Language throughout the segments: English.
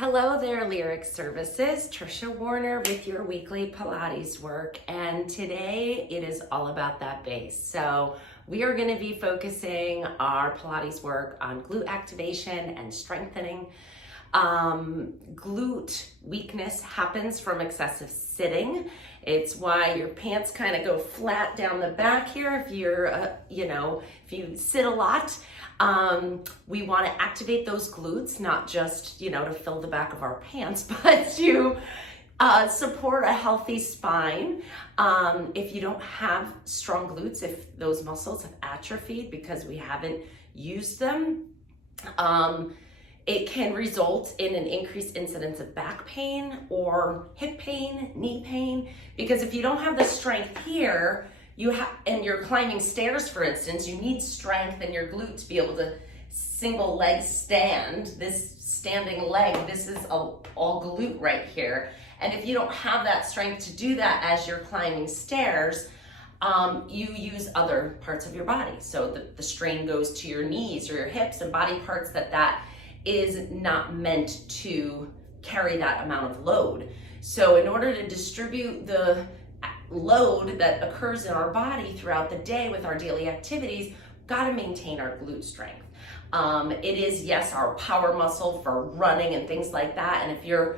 Hello there, Lyric Services. Trisha Warner with your weekly Pilates work, and today it is all about that base. So we are going to be focusing our Pilates work on glute activation and strengthening. Glute weakness happens from excessive sitting. It's why your pants kind of go flat down the back here if you're, if you sit a lot. We want to activate those glutes, not just, to fill the back of our pants, but to support a healthy spine. If you don't have strong glutes, if those muscles have atrophied because we haven't used them, it can result in an increased incidence of back pain or hip pain, knee pain, because if you don't have the strength here, and you're climbing stairs, for instance, you need strength in your glute to be able to single leg stand. This standing leg, this is all glute right here. And if you don't have that strength to do that as you're climbing stairs, you use other parts of your body. So the strain goes to your knees or your hips and body parts that is not meant to carry that amount of load. So in order to distribute the load that occurs in our body throughout the day with our daily activities, got to maintain our glute strength. It is, yes, our power muscle for running and things like that. And if you're,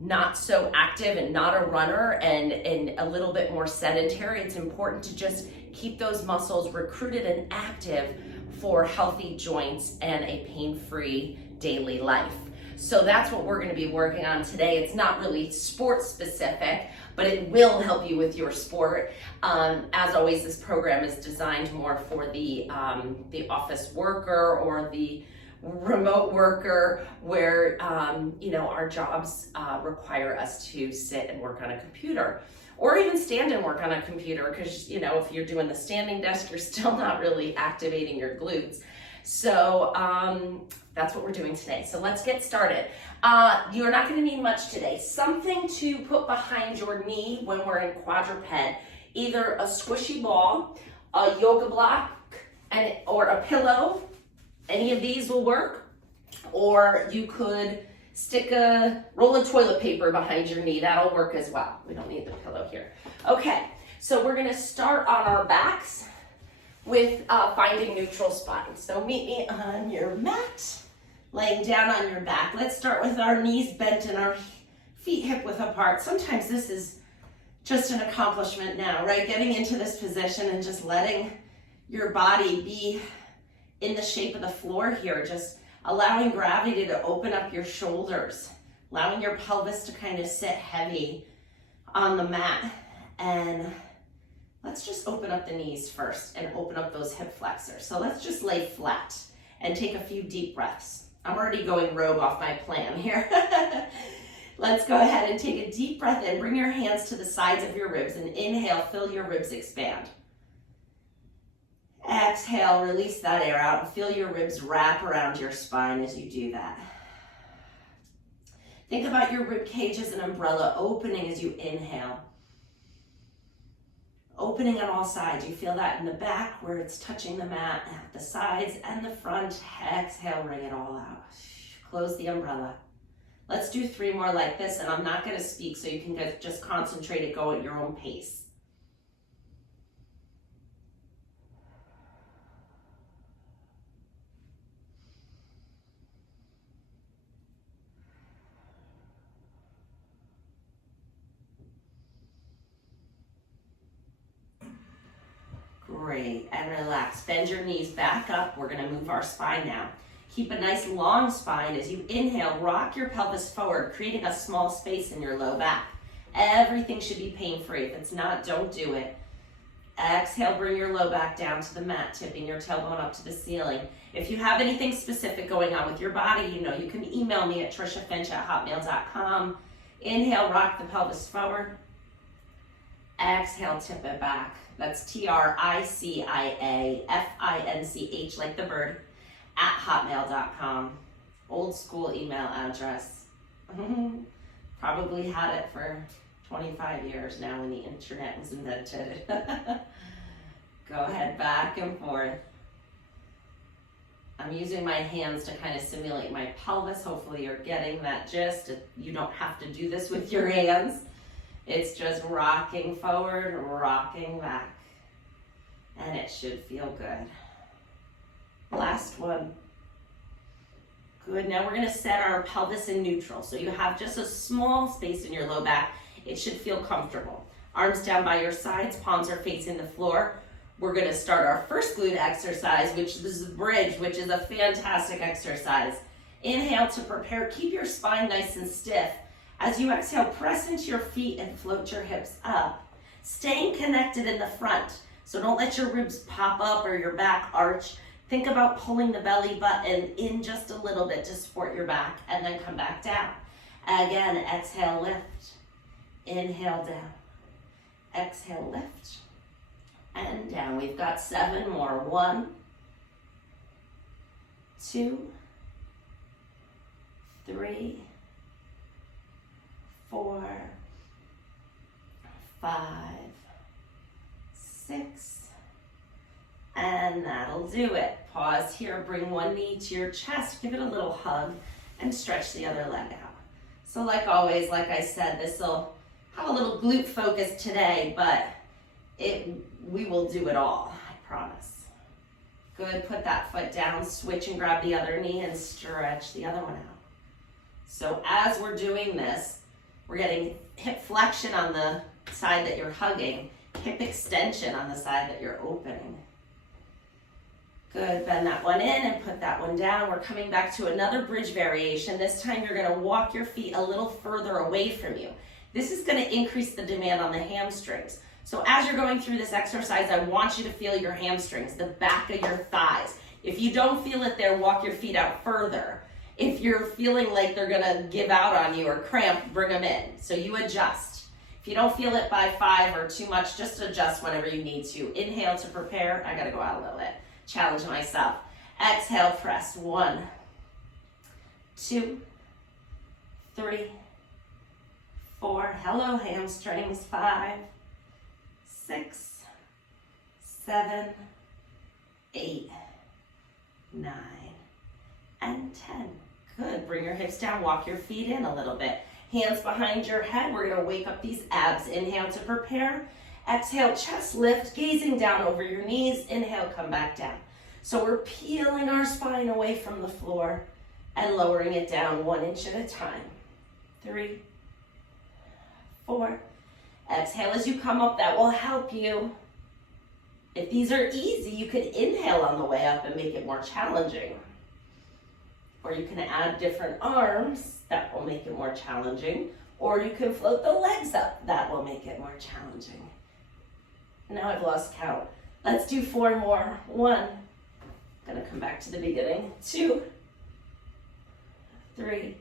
not so active and not a runner and a little bit more sedentary, it's important to just keep those muscles recruited and active for healthy joints and a pain-free daily life. So that's what we're going to be working on today. It's not really sport specific, but it will help you with your sport. As always, this program is designed more for the office worker or the remote worker where, our jobs require us to sit and work on a computer or even stand and work on a computer because, if you're doing the standing desk, you're still not really activating your glutes. So that's what we're doing today. So let's get started. You're not going to need much today. Something to put behind your knee when we're in quadruped, either a squishy ball, a yoga block, or a pillow. Any of these will work. Or you could stick a roll of toilet paper behind your knee. That'll work as well. We don't need the pillow here. Okay, so we're going to start on our backs with finding neutral spine. So meet me on your mat, laying down on your back. Let's start with our knees bent and our feet hip width apart. Sometimes this is just an accomplishment now, right? Getting into this position and just letting your body be in the shape of the floor here, just allowing gravity to open up your shoulders, allowing your pelvis to kind of sit heavy on the mat. And let's just open up the knees first and open up those hip flexors. So let's just lay flat and take a few deep breaths. I'm already going rogue off my plan here. Let's go ahead and take a deep breath in. Bring your hands to the sides of your ribs and inhale, feel your ribs expand. Exhale, release that air out and feel your ribs wrap around your spine as you do that. Think about your rib cage as an umbrella opening as you inhale. Opening on all sides. You feel that in the back where it's touching the mat, the sides and the front. Exhale, wring it all out. Close the umbrella. Let's do 3 more like this, and I'm not going to speak so you can just concentrate and go at your own pace. Great, and relax. Bend your knees back up. We're going to move our spine now. Keep a nice long spine. As you inhale, rock your pelvis forward, creating a small space in your low back. Everything should be pain-free. If it's not, don't do it. Exhale, bring your low back down to the mat, tipping your tailbone up to the ceiling. If you have anything specific going on with your body, you can email me at trishafinch@hotmail.com. Inhale, rock the pelvis forward. Exhale, tip it back. That's TRICIAFINCH, like the bird, @hotmail.com. Old school email address. Probably had it for 25 years now when the internet was invented. Go ahead, back and forth. I'm using my hands to kind of simulate my pelvis. Hopefully you're getting that gist. You don't have to do this with your hands. It's just rocking forward, rocking back. And it should feel good. Last one. Good, now we're gonna set our pelvis in neutral. So you have just a small space in your low back. It should feel comfortable. Arms down by your sides, palms are facing the floor. We're gonna start our first glute exercise, which is the bridge, which is a fantastic exercise. Inhale to prepare, keep your spine nice and stiff. As you exhale, press into your feet and float your hips up. Staying connected in the front, so don't let your ribs pop up or your back arch. Think about pulling the belly button in just a little bit to support your back, and then come back down. Again, exhale, lift. Inhale, down. Exhale, lift. And down. We've got 7 more. 1, 2, 3, 4, 5, 6, and that'll do it. Pause here, bring one knee to your chest, give it a little hug, and stretch the other leg out. So like always, like I said, this will have a little glute focus today, but we will do it all, I promise. Good, put that foot down, switch and grab the other knee and stretch the other one out. So as we're doing this, we're getting hip flexion on the side that you're hugging, hip extension on the side that you're opening. Good, bend that one in and put that one down. We're coming back to another bridge variation. This time you're gonna walk your feet a little further away from you. This is gonna increase the demand on the hamstrings. So as you're going through this exercise, I want you to feel your hamstrings, the back of your thighs. If you don't feel it there, walk your feet out further. If you're feeling like they're gonna give out on you or cramp, bring them in. So you adjust. If you don't feel it by 5 or too much, just adjust whenever you need to. Inhale to prepare. I gotta go out a little bit. Challenge myself. Exhale, press. 1, 2, 3, 4. Hello, hamstrings. 5, 6, 7, 8, 9, and 10. Good. Bring your hips down. Walk your feet in a little bit. Hands behind your head. We're going to wake up these abs. Inhale to prepare. Exhale, chest lift, gazing down over your knees. Inhale, come back down. So we're peeling our spine away from the floor and lowering it down 1 inch at a time. 3, 4. Exhale as you come up. That will help you. If these are easy, you could inhale on the way up and make it more challenging. Or you can add different arms. That will make it more challenging. Or you can float the legs up. That will make it more challenging. Now I've lost count. Let's do 4 more. 1. Gonna come back to the beginning. 2, 3,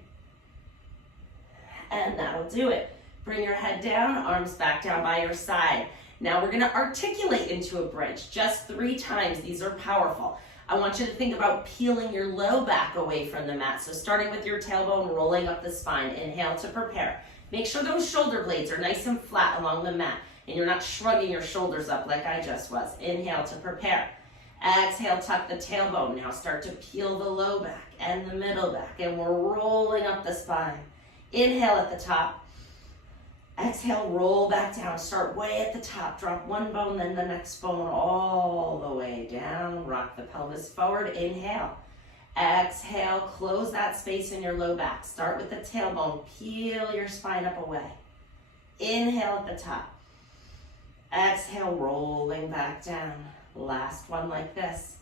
and that'll do it. Bring your head down, arms back down by your side. Now we're gonna articulate into a bridge, just 3 times. These are powerful. I want you to think about peeling your low back away from the mat. So starting with your tailbone, rolling up the spine. Inhale to prepare. Make sure those shoulder blades are nice and flat along the mat, and you're not shrugging your shoulders up like I just was. Inhale to prepare. Exhale, tuck the tailbone. Now start to peel the low back and the middle back, and we're rolling up the spine. Inhale at the top. Exhale, roll back down. Start way at the top. Drop one bone, then the next bone all the way down. Rock the pelvis forward. Inhale. Exhale, close that space in your low back. Start with the tailbone. Peel your spine up away. Inhale at the top. Exhale, rolling back down. Last one like this.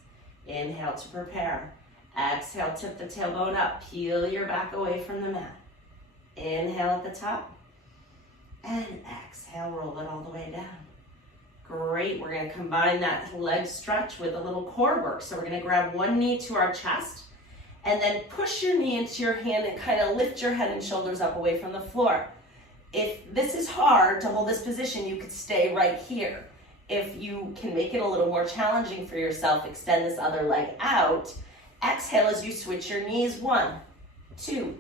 Inhale to prepare. Exhale, tip the tailbone up. Peel your back away from the mat. Inhale at the top. And exhale, roll it all the way down. Great, we're gonna combine that leg stretch with a little core work. So we're gonna grab one knee to our chest and then push your knee into your hand and kind of lift your head and shoulders up away from the floor. If this is hard to hold this position, you could stay right here. If you can make it a little more challenging for yourself, extend this other leg out. Exhale as you switch your knees. 1, 2,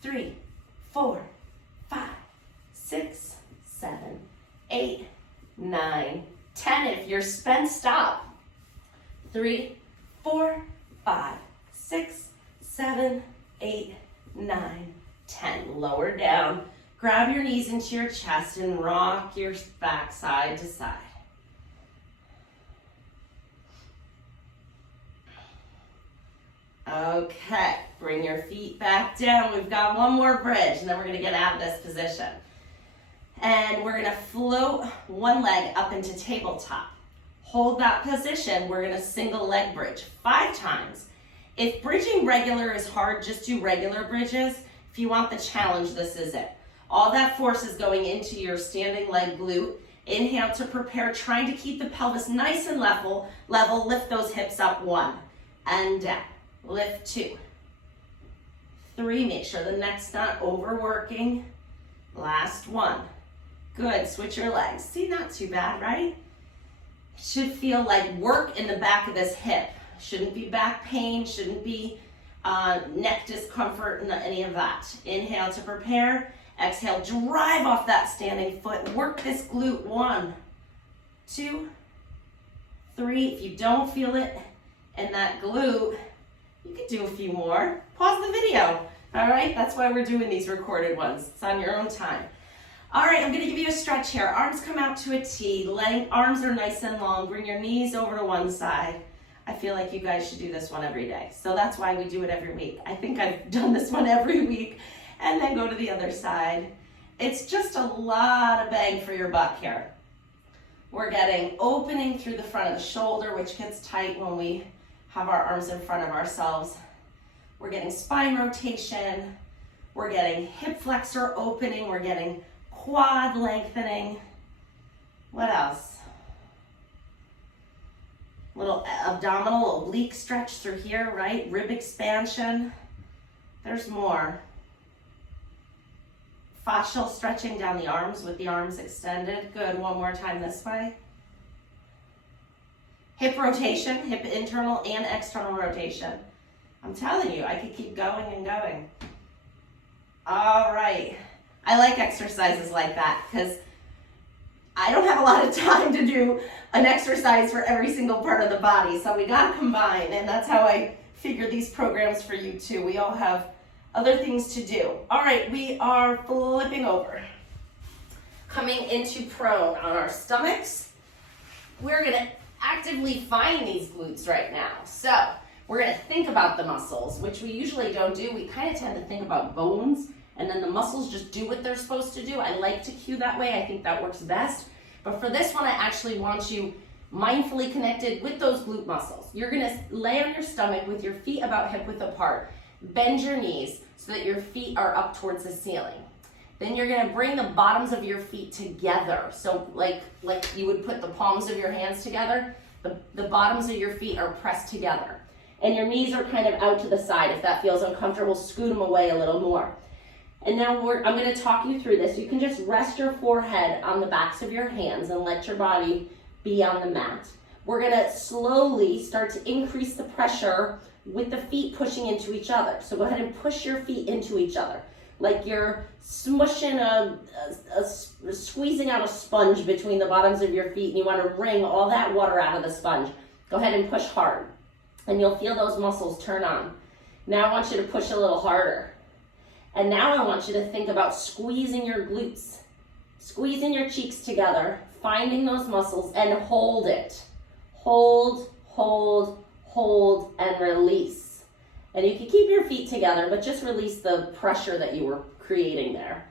3, 4, 5, 6, 7, 8, 9, 10. If you're spent, stop. 3, 4, 5, 6, 7, 8, 9, 10. Lower down. Grab your knees into your chest and rock your back side to side. Okay, bring your feet back down. We've got one more bridge, and then we're going to get out of this position. And we're going to float one leg up into tabletop. Hold that position. We're going to single leg bridge 5 times. If bridging regular is hard, just do regular bridges. If you want the challenge, this is it. All that force is going into your standing leg glute. Inhale to prepare, trying to keep the pelvis nice and level. Lift those hips up, 1 and down. Lift 2, 3, make sure the neck's not overworking. Last 1. Good, switch your legs. See, not too bad, right? Should feel like work in the back of this hip. Shouldn't be back pain, shouldn't be neck discomfort, and any of that. Inhale to prepare. Exhale, drive off that standing foot. Work this glute. 1, 2, 3. If you don't feel it in that glute, you can do a few more. Pause the video. All right, that's why we're doing these recorded ones. It's on your own time. All right, I'm gonna give you a stretch here. Arms come out to a T. Arms are nice and long. Bring your knees over to one side. I feel like you guys should do this one every day. So that's why we do it every week. I think I've done this one every week, and then go to the other side. It's just a lot of bang for your buck here. We're getting opening through the front of the shoulder, which gets tight when we have our arms in front of ourselves. We're getting spine rotation. We're getting hip flexor opening. We're getting quad lengthening. What else? Little abdominal oblique stretch through here, right? Rib expansion. There's more. Fascial stretching down the arms with the arms extended. Good, one more time this way. Hip rotation, hip internal and external rotation. I'm telling you, I could keep going and going. All right. I like exercises like that because I don't have a lot of time to do an exercise for every single part of the body. So we got to combine, and that's how I figure these programs for you too. We all have other things to do. All right, we are flipping over. Coming into prone on our stomachs. We're going to actively find these glutes right now. So we're going to think about the muscles, which we usually don't do. We kind of tend to think about bones, and then the muscles just do what they're supposed to do. I like to cue that way. I think that works best. But for this one, I actually want you mindfully connected with those glute muscles. You're going to lay on your stomach with your feet about hip width apart. Bend your knees so that your feet are up towards the ceiling. Then you're going to bring the bottoms of your feet together. So like you would put the palms of your hands together, the bottoms of your feet are pressed together. And your knees are kind of out to the side. If that feels uncomfortable, scoot them away a little more. And now I'm going to talk you through this. You can just rest your forehead on the backs of your hands and let your body be on the mat. We're going to slowly start to increase the pressure with the feet pushing into each other. So go ahead and push your feet into each other. Like you're smushing squeezing out a sponge between the bottoms of your feet, and you want to wring all that water out of the sponge. Go ahead and push hard, and you'll feel those muscles turn on. Now I want you to push a little harder. And now I want you to think about squeezing your glutes, squeezing your cheeks together, finding those muscles, and hold it. Hold, hold, hold, and release. And you can keep your feet together, but just release the pressure that you were creating there.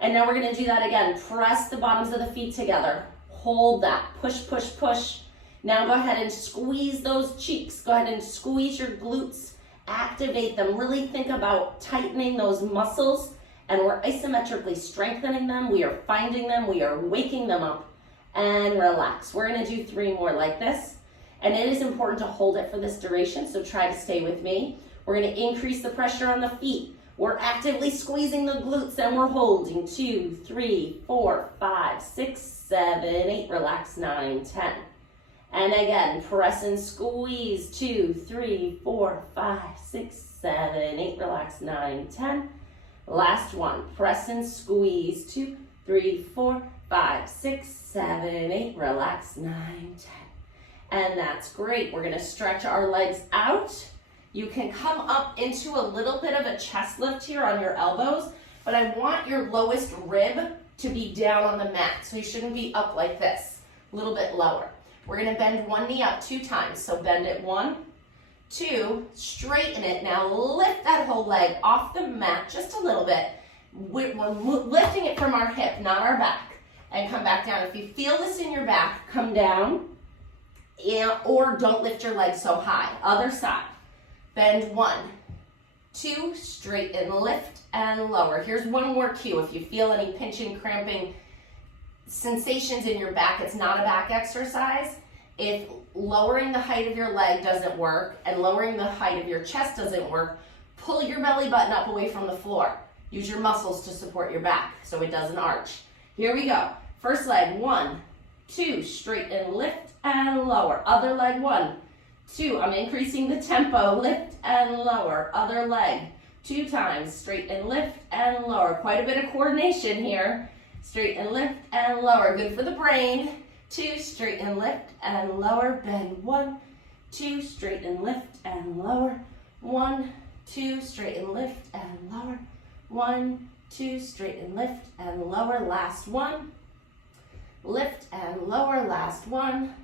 And now we're going to do that again. Press the bottoms of the feet together. Hold that. Push, push, push. Now go ahead and squeeze those cheeks. Go ahead and squeeze your glutes. Activate them. Really think about tightening those muscles, and we're isometrically strengthening them. We are finding them. We are waking them up, and relax. We're going to do 3 more like this, and it is important to hold it for this duration, so try to stay with me. We're going to increase the pressure on the feet. We're actively squeezing the glutes, and we're holding 2, 3, 4, 5, 6, 7, 8. Relax. 9, 10. And again, press and squeeze. 2, 3, 4, 5, 6, 7, 8. Relax. 9, 10. Last one. Press and squeeze. 2, 3, 4, 5, 6, 7, 8. Relax. 9, 10. And that's great. We're going to stretch our legs out. You can come up into a little bit of a chest lift here on your elbows, but I want your lowest rib to be down on the mat. So you shouldn't be up like this, a little bit lower. We're gonna bend one knee up 2 times. So bend it 1, 2, straighten it. Now lift that whole leg off the mat just a little bit. We're lifting it from our hip, not our back. And come back down. If you feel this in your back, come down, or don't lift your legs so high. Other side. Bend 1, 2, straighten, lift, and lower. Here's one more cue. If you feel any pinching, cramping sensations in your back, it's not a back exercise. If lowering the height of your leg doesn't work and lowering the height of your chest doesn't work, pull your belly button up away from the floor. Use your muscles to support your back so it doesn't arch. Here we go. First leg, 1, 2, straighten, lift, and lower. Other leg, 1, 2. I'm increasing the tempo, lift and lower. Other leg, 2 times, straighten, lift, and lower. Quite a bit of coordination here. Straighten, lift, and lower. Good for the brain. 2, straighten, lift, and lower. Bend 1, 2, straighten, lift, and lower. 1, 2, straighten, lift, and lower. 1, 2, straighten, lift, and lower. Last one. Lift and lower. Last one.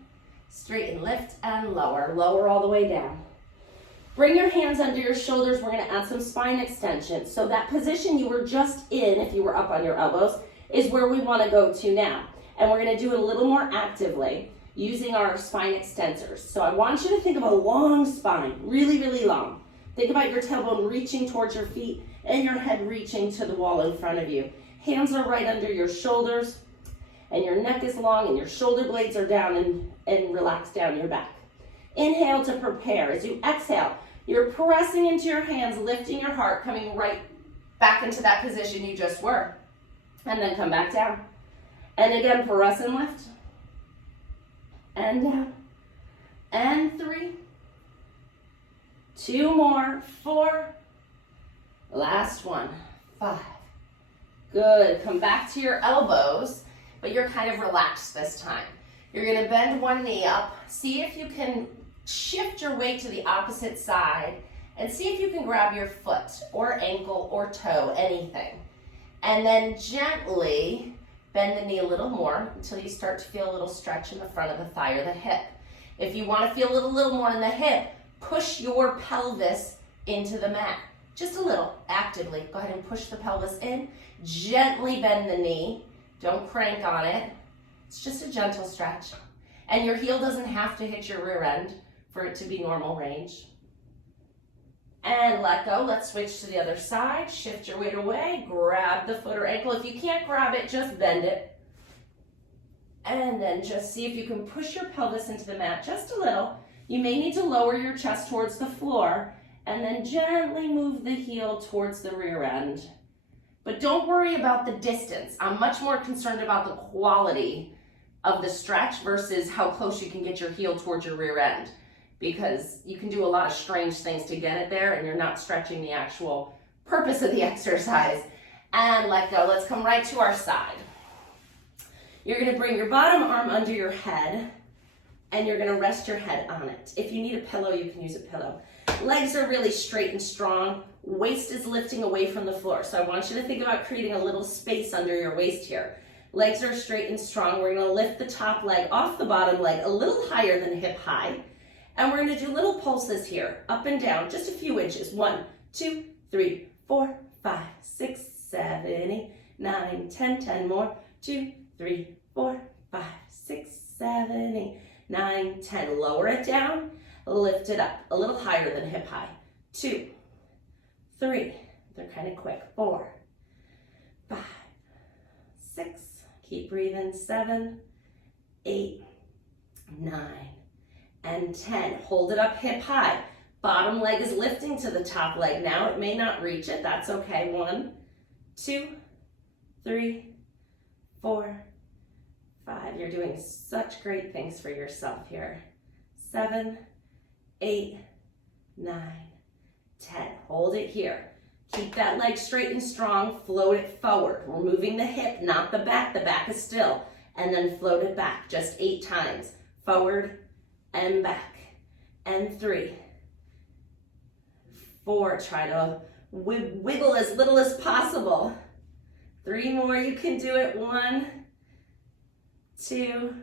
Straighten, lift, and lower. Lower all the way down. Bring your hands under your shoulders. We're going to add some spine extension. So that position you were just in, if you were up on your elbows, is where we want to go to now. And we're going to do it a little more actively using our spine extensors. So I want you to think of a long spine, really, really long. Think about your tailbone reaching towards your feet and your head reaching to the wall in front of you. Hands are right under your shoulders, and your neck is long, and your shoulder blades are down and relax down your back. Inhale to prepare. As you exhale, you're pressing into your hands, lifting your heart, coming right back into that position you just were. And then come back down. And again, press and lift. And down. And 3. 2 more. 4. Last one. 5. Good. Come back to your elbows, but you're kind of relaxed this time. You're going to bend one knee up. See if you can shift your weight to the opposite side and see if you can grab your foot or ankle or toe, anything. And then gently bend the knee a little more until you start to feel a little stretch in the front of the thigh or the hip. If you want to feel a little more in the hip, push your pelvis into the mat. Just a little, actively. Go ahead and push the pelvis in. Gently bend the knee. Don't crank on it. It's just a gentle stretch. And your heel doesn't have to hit your rear end for it to be normal range. And let go. Let's switch to the other side. Shift your weight away. Grab the foot or ankle. If you can't grab it, just bend it. And then just see if you can push your pelvis into the mat just a little. You may need to lower your chest towards the floor and then gently move the heel towards the rear end. But don't worry about the distance. I'm much more concerned about the quality of the stretch versus how close you can get your heel towards your rear end, because you can do a lot of strange things to get it there and you're not stretching the actual purpose of the exercise. And let go. Let's come right to our side. You're going to bring your bottom arm under your head and you're going to rest your head on it. If you need a pillow, you can use a pillow. Legs are really straight and strong. Waist is lifting away from the floor. So I want you to think about creating a little space under your waist here. Legs are straight and strong. We're going to lift the top leg off the bottom leg a little higher than hip high. And we're going to do little pulses here, up and down, just a few inches. 1, 2, 3, 4, 5, 6, 7, 8, 9, 10, 10 more. 2, 3, 4, 5, 6, 7, 8, 9, 10. Lower it down, lift it up, a little higher than hip high. 2, 3, they're kind of quick. 4, 5, 6, keep breathing. 7, 8, 9, and 10. Hold it up hip high. Bottom leg is lifting to the top leg now. It may not reach it, that's okay. 1, 2, 3, 4, 5. You're doing such great things for yourself here. 7, 8, 9, 10. Hold it here. Keep that leg straight and strong. Float it forward. We're moving the hip, not the back. The back is still. And then float it back just 8 times. Forward and back. And 3, 4. Try to wiggle as little as possible. 3 more, you can do it. 1, 2,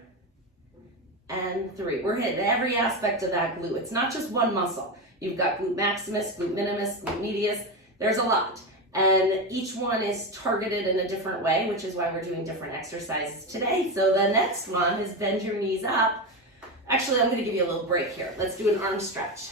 and 3. We're hitting every aspect of that glute. It's not just one muscle. You've got glute maximus, glute minimus, glute medius. There's a lot. And each one is targeted in a different way, which is why we're doing different exercises today. So the next one is bend your knees up. Actually, I'm going to give you a little break here. Let's do an arm stretch.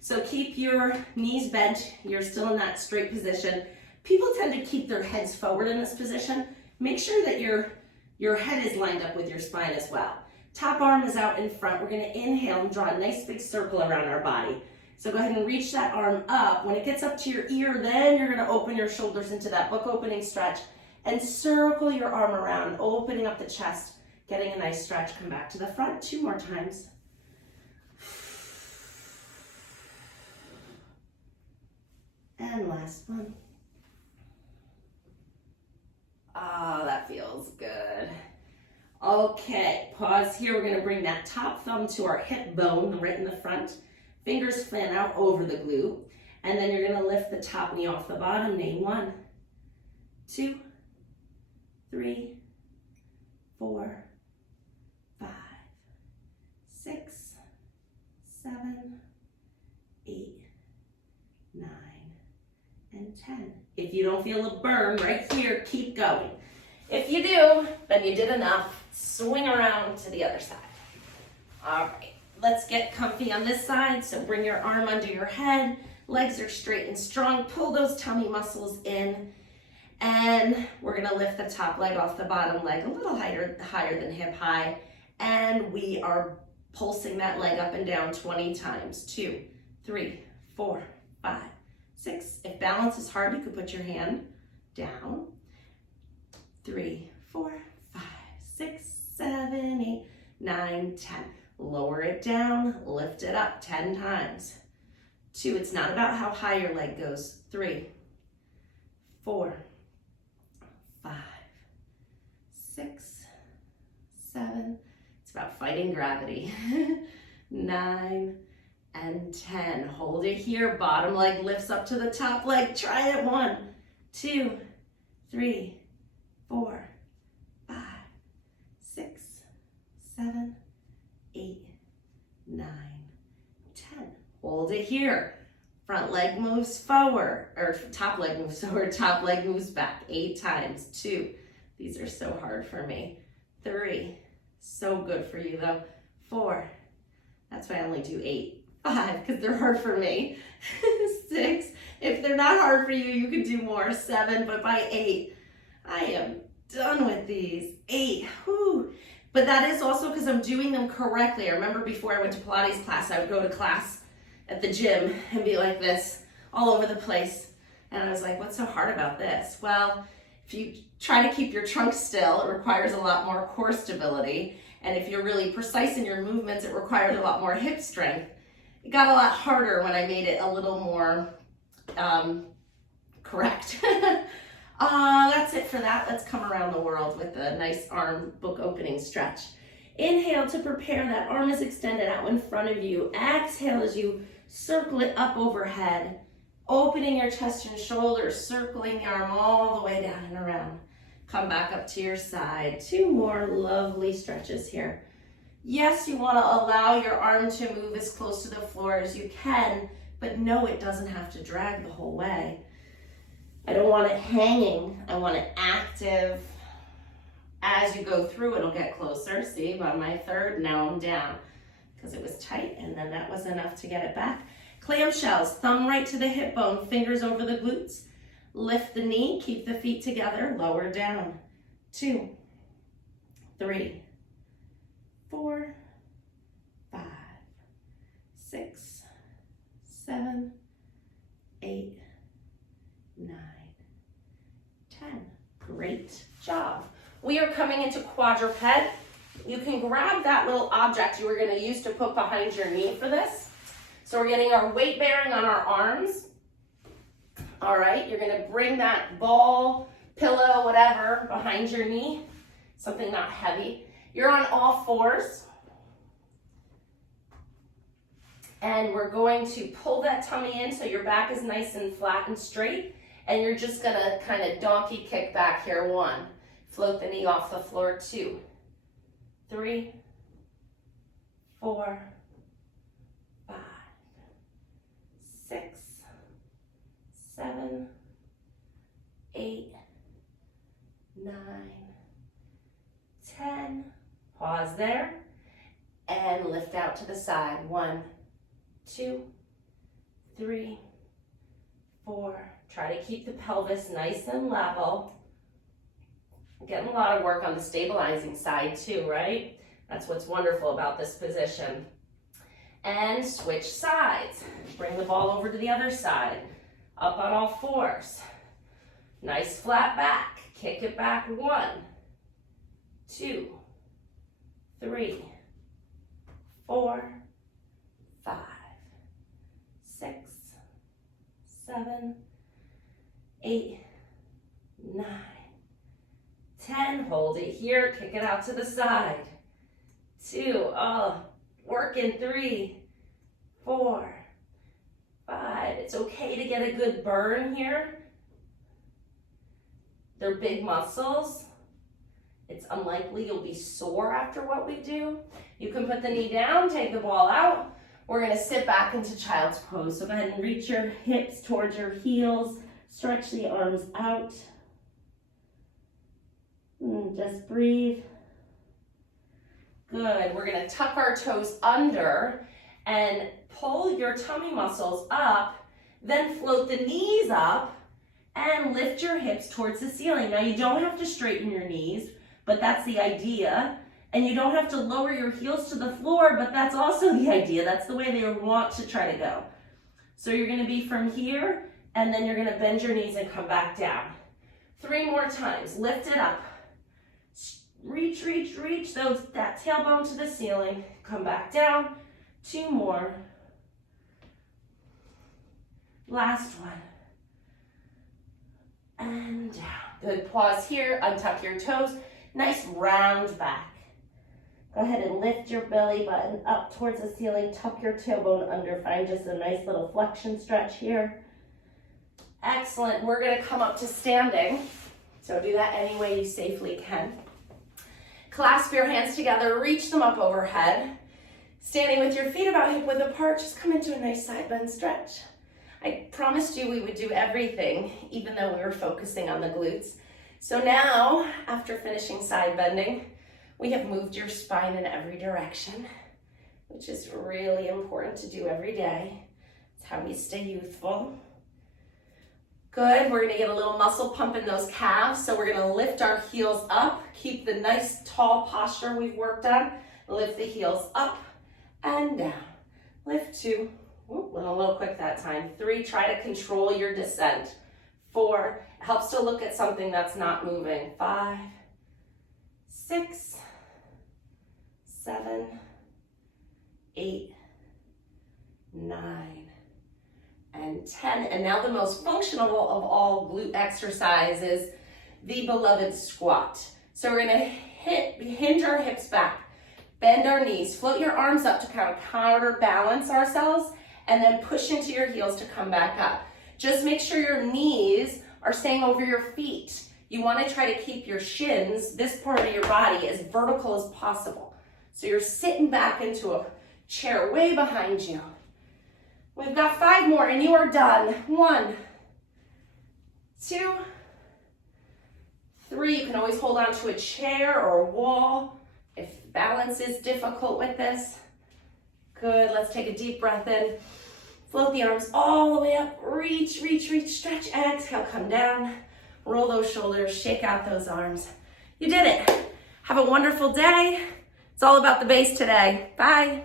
So keep your knees bent. You're still in that straight position. People tend to keep their heads forward in this position. Make sure that your head is lined up with your spine as well. Top arm is out in front. We're going to inhale and draw a nice big circle around our body. So go ahead and reach that arm up. When it gets up to your ear, then you're going to open your shoulders into that book opening stretch and circle your arm around, opening up the chest, getting a nice stretch. Come back to the front 2 more times. And last one. Ah, that feels good. Okay, pause here. We're going to bring that top thumb to our hip bone right in the front. Fingers fan out over the glute. And then you're going to lift the top knee off the bottom. Name 1, 2, 3, 4, 5, 6, 7, 8, 9, and 10. If you don't feel a burn right here, keep going. If you do, then you did enough. Swing around to the other side. All right. Let's get comfy on this side. So bring your arm under your head. Legs are straight and strong. Pull those tummy muscles in. And we're going to lift the top leg off the bottom leg a little higher than hip high. And we are pulsing that leg up and down 20 times. 2, 3, 4, 5, 6. If balance is hard, you could put your hand down. 3, 4, 5, 6, 7, 8, 9, 10. Lower it down, lift it up 10 times. 2, it's not about how high your leg goes. 3, 4, 5, 6, 7. It's about fighting gravity. 9 and 10. Hold it here. Bottom leg lifts up to the top leg. Try it. 1, 2, 3, 4, 5, 6, 7, 8, 9, 10. Hold it here. Front leg moves forward, or top leg moves forward, top leg moves back 8 times. 2, these are so hard for me. 3, so good for you though. 4, that's why I only do 8. 5, because they're hard for me. 6, if they're not hard for you, you can do more. 7, but by 8, I am done with these. 8, whew. But that is also because I'm doing them correctly. I remember before I went to Pilates class, I would go to class at the gym and be like this, all over the place. And I was like, what's so hard about this? Well, if you try to keep your trunk still, it requires a lot more core stability. And if you're really precise in your movements, it requires a lot more hip strength. It got a lot harder when I made it a little more correct. That's it for that. Let's come around the world with a nice arm book opening stretch. Inhale to prepare. That arm is extended out in front of you. Exhale as you circle it up overhead, opening your chest and shoulders, circling the arm all the way down and around. Come back up to your side. 2 more lovely stretches here. Yes, you want to allow your arm to move as close to the floor as you can, but no, it doesn't have to drag the whole way. I don't want it hanging. I want it active. As you go through, it'll get closer. See, by my 3rd, now I'm down because it was tight, and then that was enough to get it back. Clamshells, thumb right to the hip bone, fingers over the glutes. Lift the knee, keep the feet together, lower down. 2, 3, 4, 5, 6, 7, 8, 9, 10. Great job. We are coming into quadruped. You can grab that little object you were going to use to put behind your knee for this. So we're getting our weight bearing on our arms. All right, you're going to bring that ball, pillow, whatever, behind your knee. Something not heavy. You're on all fours. And we're going to pull that tummy in so your back is nice and flat and straight. And you're just gonna kind of donkey kick back here. 1, float the knee off the floor. 2, 3, 4, 5, 6, 7, 8, 9, 10. Pause there and lift out to the side. 1, 2, 3, 4. Try to keep the pelvis nice and level. Getting a lot of work on the stabilizing side too, right? That's what's wonderful about this position. And switch sides. Bring the ball over to the other side. Up on all fours. Nice flat back. Kick it back. 1, 2, 3, 4, 5, 6, 7, 8, 9, 10. Hold it here. Kick it out to the side. 2. Working. 3, 4, 5. It's okay to get a good burn here. They're big muscles. It's unlikely you'll be sore after what we do. You can put the knee down, take the ball out. We're gonna sit back into child's pose. So go ahead and reach your hips towards your heels. Stretch the arms out. Just breathe. Good. We're gonna tuck our toes under and pull your tummy muscles up, then float the knees up and lift your hips towards the ceiling. Now you don't have to straighten your knees, but that's the idea. And you don't have to lower your heels to the floor, but that's also the idea. That's the way they want to try to go. So you're gonna be from here, and then you're gonna bend your knees and come back down. 3 more times. Lift it up. Reach, reach, reach that tailbone to the ceiling. Come back down. 2 more. Last one. And down. Good. Pause here. Untuck your toes. Nice round back. Go ahead and lift your belly button up towards the ceiling. Tuck your tailbone under. Find just a nice little flexion stretch here. Excellent. We're going to come up to standing. So do that any way you safely can. Clasp your hands together. Reach them up overhead. Standing with your feet about hip width apart. Just come into a nice side bend stretch. I promised you we would do everything, even though we were focusing on the glutes. So now, after finishing side bending, we have moved your spine in every direction, which is really important to do every day. It's how we stay youthful. Good, we're gonna get a little muscle pump in those calves. So we're gonna lift our heels up, keep the nice tall posture we've worked on. Lift the heels up and down. Lift 2, went a little quick that time. 3, try to control your descent. 4, helps to look at something that's not moving. 5, 6, 7, 8, 9, and 10. And now the most functional of all glute exercises, the beloved squat. So we're gonna hinge our hips back, bend our knees, float your arms up to kind of counterbalance ourselves, and then push into your heels to come back up. Just make sure your knees are staying over your feet. You wanna try to keep your shins, this part of your body, as vertical as possible. So you're sitting back into a chair way behind you. We've got 5 more and you are done. 1, 2, 3. You can always hold on to a chair or a wall if balance is difficult with this. Good, let's take a deep breath in. Float the arms all the way up. Reach, reach, reach, stretch, exhale, come down. Roll those shoulders, shake out those arms. You did it. Have a wonderful day. It's all about the base today. Bye.